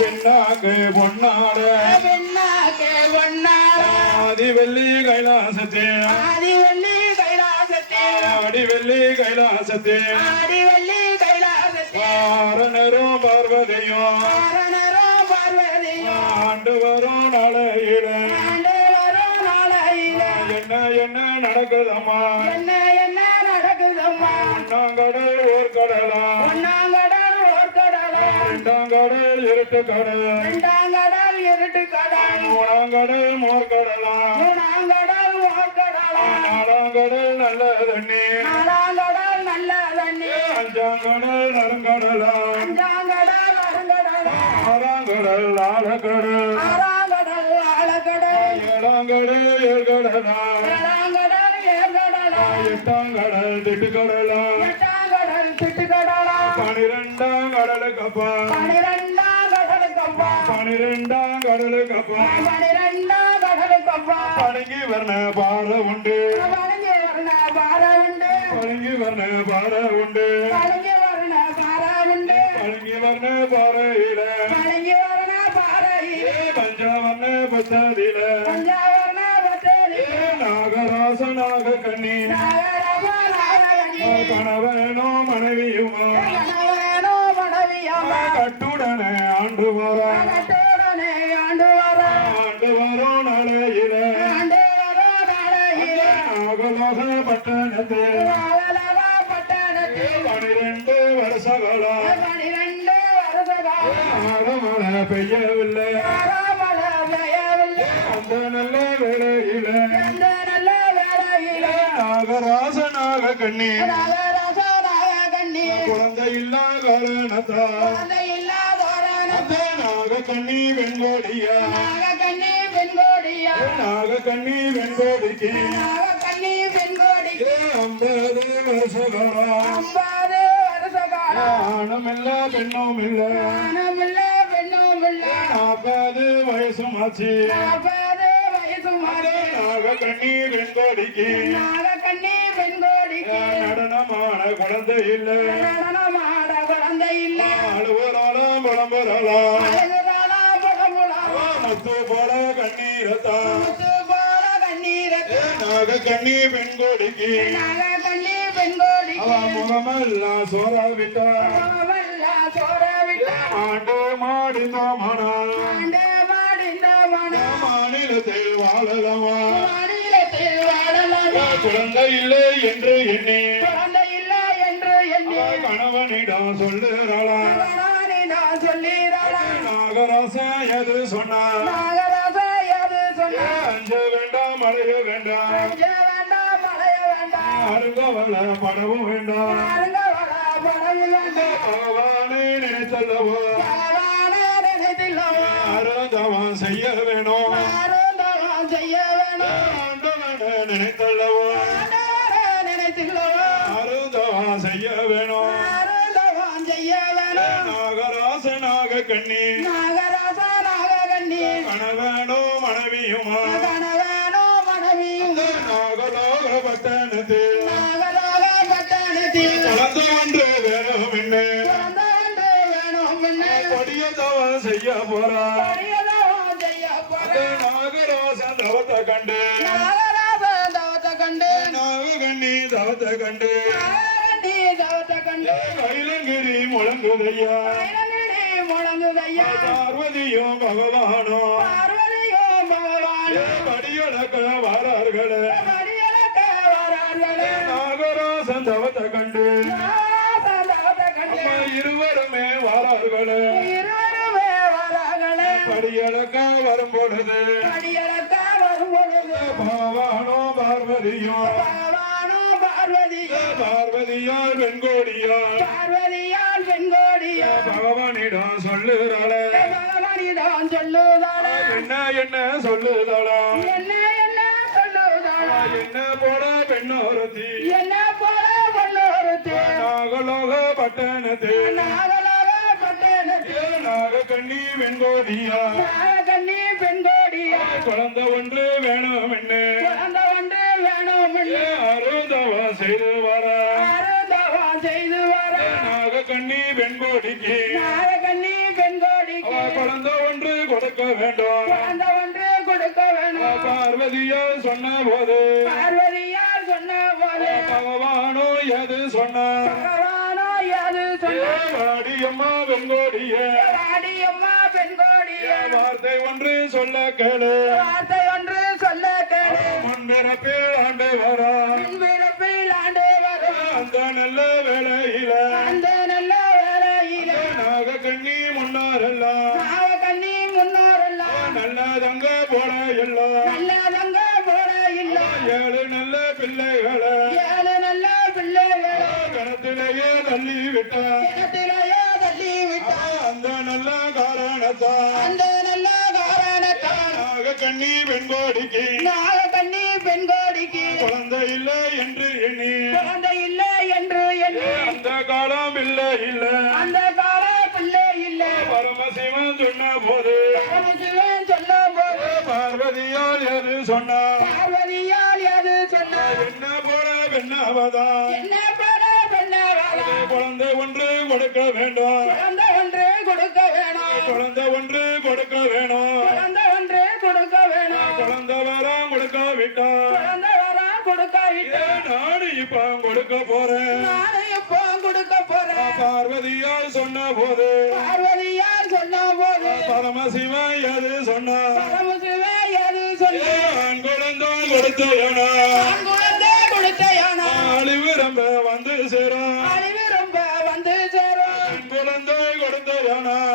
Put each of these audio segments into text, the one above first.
பெண்ணாக்கு பொன்னாட ஆதிவெள்ளி கைலாசத்தே ஆடிவெள்ளி கைலாசத்தே வாரணரும் பார்வதியும் ஆண்டு வரும் நாளையில என்ன என்ன நடக்குதம்மா ஒன்னாங்கடல் ஓர் கடலா இரண்டாங்கடல் இருட்டு கடல் மூணாங்கடல் மோர்கடலா நாலாங்கடல் நல்ல தண்ணி அஞ்சாங்கடல் நறுங்கடலா ஆறாங்கடல் ஆழக்கடல் ஏழாங்கடல் ஏழ்கடலா எட்டாங்கடல் திட்டுக்கடலா பனிரெண்டாம் கடலுக்கப்பா பனிரெண்டாம் கடலுக்கப்பா பழங்கி வர்ண பார உண்டு பழங்கி வர்ண பார உண்டு பழங்கி வர்ண பாறையில பஞ்சாவர்ண பத்தாதில நாகராச நாக கண்ணி கணவனோ மனைவியுமா கட்டுடனே ஆண்டு வரும் நாளையில நாகலோக பட்டணத்து 12 வருஷங்களா மழை பெய்யவில்லை அந்த நல்ல வேளையில நாகராச நாக கண்ணி குழந்தை இல்லா காரணத்தா அந்த நாக கண்ணி வெண்கோடியா நாக கண்ணி வெண்கோடிக்கு 50 வருஷங்களா ஆணுமில்ல பெண்ணுமில்ல 40 வயசுமாச்சு நாக கண்ணி வெண்கோடிக்கு நடனமான குழந்தை இல்லை அழுவராலாம் புலம்புறலாம் முத்து போல கண்ணீரத்தா நாக கண்ணி பெண்கோடிக்கு முகமெல்லாம் சோறா விட்டா ஆண்டு மாடிந்தோமானால் மாநிலத்தில் வாழலமா குழந்தை இல்லை என்று எண்ணி கணவனிடம் சொல்லுறாளா நாகராசா எது சொன்னார் அஞ்ச வேண்டாம் அழைய வேண்டாம் அருங்கவள படவும் வேண்டாம் பகவானை நினைத்தல்லவோ அருந்தவன் செய்ய வேணும் ஆண்டவனை நினைத்தல்லவோ அருந்தவன் செய்ய வேணும் நாகராச நாக கண்ணி கணவனோ மனைவியுமா நாகலோக பட்டணத்து கலந்து ஒன்று வேணும் என்ன கொடியதவன் செய்ய போறா நாகராசன் தவத்தை கண்டு நாககண்ணி தவத்தை கண்டு கைலங்கிரி முழங்குதையா பார்வதியும் பகவானோ படியளக்க வாரார்களே நாகராசன் தவத்தை கண்டு இருவருமே வாரார்களே படியளக்க வரும் பொழுது பகவானோ பார்வதியும் பார்வதியால் வெண்கோடியால் பகவானிடம் சொல்லுறாளே என்ன என்ன சொல்லுதாளா என்ன போல பெண்ணோரத்தி நாகலோக பட்டணத்து நாகக்கண்ணி வெண்கோடியா குழந்தை ஒன்று வேணும் என்ன அருந்தவா செய்து வர நாகக்கண்ணி வெண்கோடிக்கு வெங்கோடிக்கு குழந்தை ஒன்று கொடுக்க வேண்டும் குழந்தை ஒன்று கொடுக்க வேணும் பார்வதியா சொன்ன போது பார்வதியார் சொன்ன போது பகவானோ எது சொன்னார் பகவானோ எது சொன்னார் வாடியம்மா வெங்கோடிய வாடியம்மா பெண்கோடிய வார்த்தை ஒன்று சொல்ல கேளு வார்த்தை ஒன்று சொல்ல கேளு முன்பிறப்பில் ஆண்டு வரா பிறப்பில் ஆண்டு வரும் அந்த நல்ல வேளையில அந்த நல்ல வேலையில நாகக்கண்ணி முன்னாரெல்லாம் நாகக்கண்ணி முன்னோரெல்லாம் நல்லதங்க போல எல்லாம் நல்லதங்க போல இல்ல ஏழு நல்ல பிள்ளைகளை ஏழு நல்ல பிள்ளைகளை கணத்திலேயே தள்ளி விட்டார் கிணத்திலேயே தள்ளி விட்டார் அந்த நல்ல காரணத்தால் அந்த நல்ல காரணத்தால் நாகக்கண்ணி வெண்கோடிக்கு நாகக்கண்ணி பெண்கோடிக்கு குழந்தை இல்லை என்று எண்ணி குழந்தை இல்லை என்று எண்ணி அந்த காலம் இல்லை இல்ல அந்த கால பிள்ளை இல்லை பரமசிவன் சொன்ன போது பரமசிவன் சொல்லும் போது பார்வதியால் எது சொன்னார் பார்வதியால் எது சொன்னார் என்ன போல பெண்ணாவதா என்ன பெற பெண்ணாவாளா குழந்தை ஒன்று கொடுக்க வேண்டும் குழந்தை ஒன்று கொடுக்க வேணும் குழந்தை ஒன்று கொடுக்க வேணும் குழந்தை ஒன்று கொடுக்க வேணும் குழந்தை வரம் கொடுக்க விட்டார் குழந்தை வர கொடுக்க விட்டு நாடு இப்ப கொடுக்க போறேன் நானே இப்போ கொடுக்க போறேன் பார்வதியால் சொன்ன போது பார்வதியார் சொன்ன போது பரமசிவன் எது சொன்னார் பரமசிவன் எது சொன்னார் குழந்தை கொடுத்த ஆண் குழந்தை கொடுத்த யானா அழிவு ரொம்ப வந்து சேரும் அழிவு ரொம்ப வந்து சேரும் குழந்தை கொடுத்த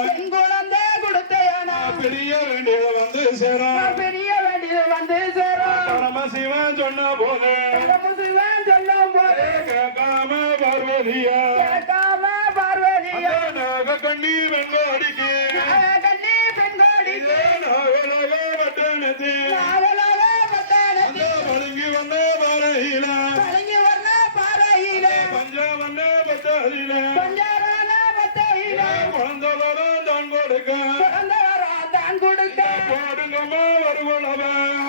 பெண் குழந்தை கொடுத்த யானா பிரிய வேண்டியது வந்து சேரும் பெரிய வேண்டியது வந்து சேரும் பரமசிவன் சொன்ன போது பரமசிவன் சொல்லும் போது கேட்காம பார்வதியா கேட்காம பார்வதியா நாகக்கண்ணி வெங்கோடிக்கு கண்ணி பெண்கோடிக்கு நாகலோக பட்டணத்தில் நாவலாக பட்டாணத்தில் வழங்கி வந்த பாறையில பழங்கி வர்ண பாறையில பஞ்ச வந்த பத்தாரில பஞ்சாரான பத்தையில குழந்தை வரம் தான் கொடுக்க பிறந்த வரா தான் கொடுக்க போடுங்கம்மா வருவளவ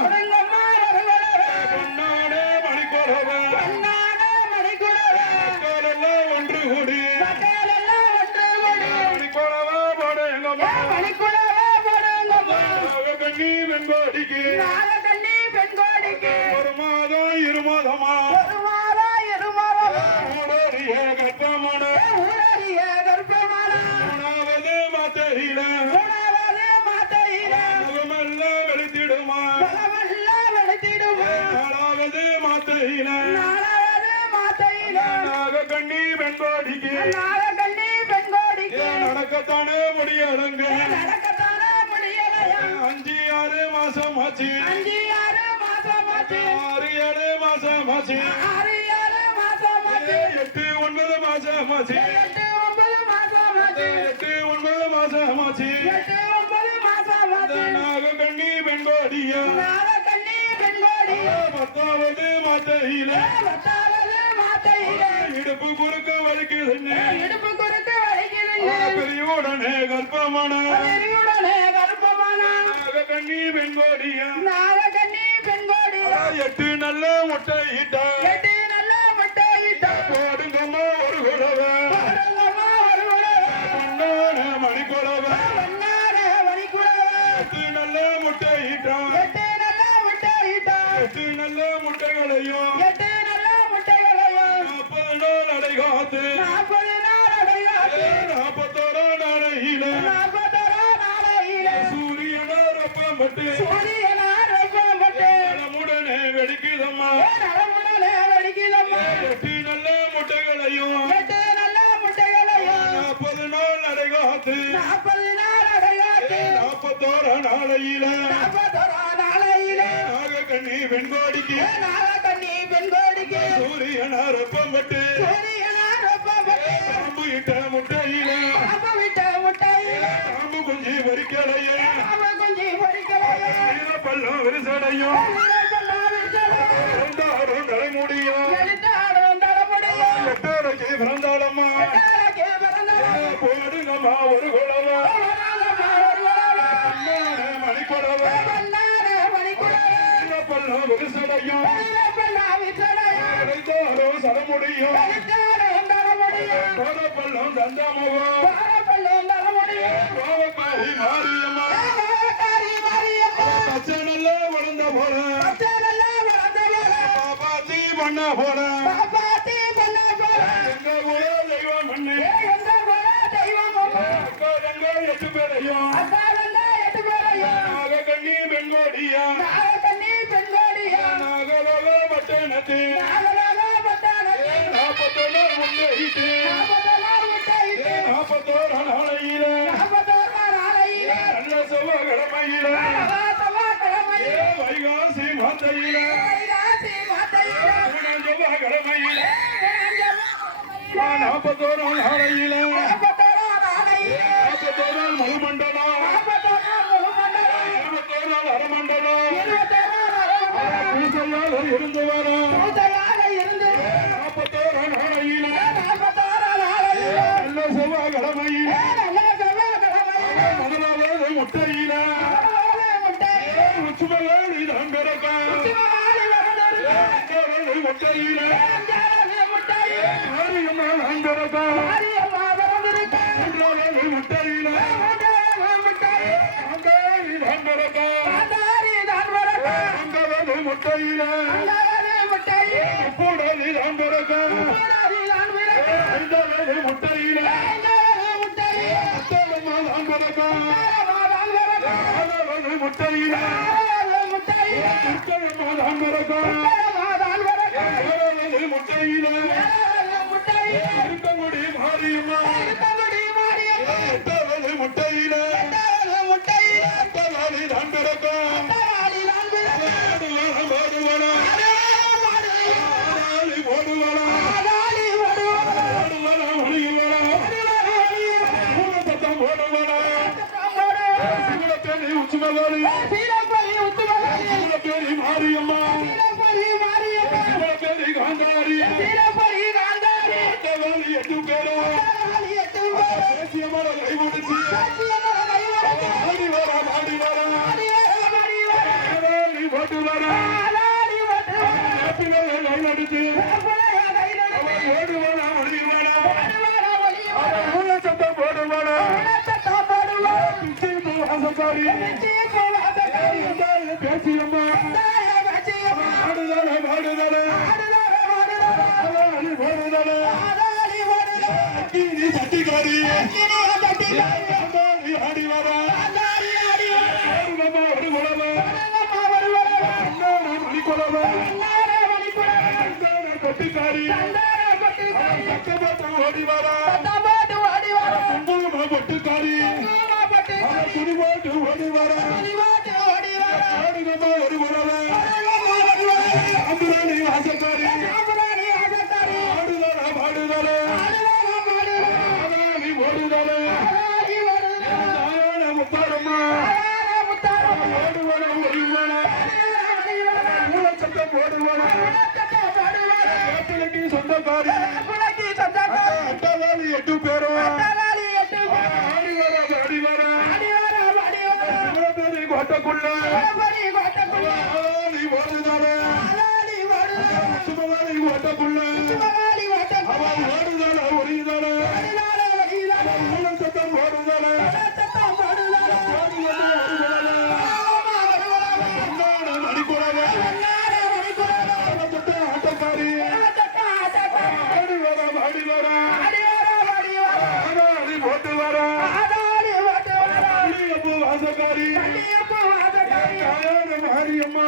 கொடுங்கம்மா வருவளவ பொன்னாடே மணிக்கொடவ பொன்னான மணிக்குடவ மக்களெல்லாம் ஒன்று கூடி மக்களெல்லாம் ஒன்று கூடி மணிக்கொடவ போடுங்கம்மா மணிக்குடவ போடுங்கம்மா நாகக்கண்ணி வெங்கோடிக்கு நாகக்கண்ணி பெண்கோடிக்கு ஒரு மாதம் இரு மாதமா ஒரு மாதா இரு மாதமா ஊரோடிய கர்ப்பமான ஊரறிய கர்ப்பமான மூணாவது மாத்தையில மூணாவது மாத்தையில முகமெல்லாம் வெளுத்திடுமா பலமெல்லாம் வெளுத்திடுமா நாலாவது மாத்தையில நாலாவது மாத்தையில நாகக்கண்ணி வெங்கோடிக்கு நாகக்கண்ணி பெண்கோடிக்கு நடக்கத்தானே முடியலங்க நடக்கத்தான முடியலையா 5-6 மாசம் ஆச்சு 5-6 மாசமாச்சு 6-7 மாசம் ஆச்சு 6-7 மாசமாச்சு 8-9 மாசம் ஆச்சு 8-9 மாசமாச்சு 8-9 மாசம் ஆச்சு 8-9 மாசமாச்சு நாகக்கண்ணி வெங்கோடியா நாகக்கண்ணி பெண்கோடிக்கு 10வது மாத்தையில 10வது மாத்தையில இடுப்பு குறுக்க வலிக்குதுன்னு இடுப்பு குறுக்கு வலிக்குதுங்க பெரியோடனே கர்ப்பமான பெரியுடனே கர்ப்பமான நாகக்கண்ணி வெங்கோடியா நாகக்கண்ணி பெண்கோடில 8 நல்ல முட்டையிட்டா 8 நல்ல முட்டையிட்டா போடுங்கம்மா ஒரு குழவ பாருங்கம்மா ஒரு உழவு பொன்னான மணிக்குழவ பொன்னான மணிக்குழவு 8 நல்ல முட்டையிட்டா 8 நல்ல முட்டையிட்டா 8 நல்ல முட்டைகளையும் 8 நல்ல முட்டைகளையும் 40 நாள் அடைகாத்து 40 நாள் அடையாச்சு 41 நாளையில 41 நாளையில சூரியனார் அப்பம்பட்டு சூரியனார் வெப்பப்பட்டு உடனே வெடிக்குதம்மா நரமுடனே வெடிக்குதம்மா 8 நல்ல முட்டைகளையும் 8 நல்ல முட்டைகளையும் 40 நாள் அடைகாத்து 40 நாள் அடையாச்சு 41 நாளையில 41 நாளையில நாகக்கண்ணி வெண்கோடிக்கு நாகக்கண்ணி பெண்கோடிக்கு சூரியனார் அப்பம்பட்டு சூரியனார் வெப்பப்பட்டு பாம்பு இட்ட முட்டையில பாம்பு விட்ட முட்டையில பாம்பு குஞ்சு வரிக்கலையே பாம்பு குஞ்சு பொறிக்கலையே பள்ளம் விரிசடையும் பிறந்தாடும் தலைமுடியும் எழுத்தாடும் தலைமுடியும் எட்டரைக்கு பிறந்தாளம்மா எட்டாரக்கு பிறந்தவள் போடுங்கம்மா ஒரு குழவா மணிக்குழவ பொன்னான மணிக்குழவு பள்ளம் விரிசடையும் விசடையும் இடைத்தாரும் சரமுடியும் எழுத்தாடும் தலைமுடியும் பள்ளம் தந்தமுகம் பாரப்பள்ளும் தலைமுடியும் கோவக்காரி பண்ண போற காப்பாத்தி பண்ண போற எங்க குல தெய்வம் மண்ணு எங்க குல தெய்வம் அக்கா தங்க 8 பேரையும் அக்கா தங்க 8 பேரையும் நாகக்கண்ணி பெண்கோடியா நாகக்கண்ணி பெண்கோடியா நாகலோக பட்டணத்து நாகலோக பட்டணத்து 41 முன்னையிட்டு 41 நாளையில 41 நாளையில நல்ல செவ்வாய்க்கிழமையில வைகாசி மாத்தையில வைகாசி மாத்தையில செவ்வாய்க்கிழமையில 41 நாளையில 41 முழுமண்டலம் 21 அரமண்டலம் பூசையால இருந்து வர 41 நாளையில நல்ல செவ்வாய்க்கிழமையில முதலாவது முட்டையில உச்சுமகாளி தான் பிறக்க முட்டையில மாரியம்மா தான் பிறக்க மூன்றாவது முட்டையில அங்காளி தான் பிறக்க அங்காவது முட்டையில கூடாளி தான் பிறக்க ஐந்தாவது முட்டையில முத்தாளம்மா தான் பிறக்க ஆறாவது முட்டையில முத்தாளம்மா தான் பிறக்க ஏழாவது முட்டையில இருக்கங்குடி மாரியம்மா எட்டாவது முட்டையில அட்டவாளி தான் பிறக்க ஓடுவனா ஓடுவனா ஓடுவனா ஒளியுவனா சத்தம் ஓடுவனா சிவனப்பேரி உச்சுமகாளி சிவனப்பேரி மாரியம்மா சிவனப்பேரி காந்தாரி அட்டவாளி 8 பேரும் தேசிய மர கைமுடிச்சு ஆடி வரா ஆடி வரா ஓட்டு வரா கைநடிச்சு ஓடுவானா ஒளியுவானா சத்தம் போடுவானா ஆசைக்காரி பேசியம்மா ஆடுதல பாடுதல ஓடுதல அக்கினி சட்டிக்காரி ஆடி வரா ஒரு குலவ மணிக்குலவ கொட்டிக்காரி கட்டப்பட்ட ஓடி வரா குங்கும பொட்டுக்காரி குடிபோட்டு ஓடி வரா ஆடுகம்மா ஒரு குலவ அம்புராணி ஆசைக்காரி ஆடுதல பாடுதல ஆடாளி ஓடுதல முத்தாரம்மா ஓடுவன ஒளிவன சத்தம் போடுவன வேட்டலுக்கு சொந்தக்காரி அட்டவாளி 8 பேரும் ஆடி வர சிவனப்பேரி கோட்டைக்குள்ள ஆடி ஓடுதல சுமவாளி கோட்டைக்குள்ள அவன் ஓடுதல ஒளிதல சத்தம் போடுதல மணிக்குறவ ஆட்டக்காரி ஆடி வர ஆடி போட்டு வர வாசக்காரி மாரியம்மா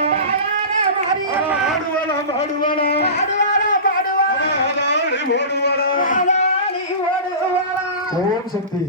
ஆடுவாளா பாடுவாளா ஆடி ஓடுவாளா ஓம் சக்தி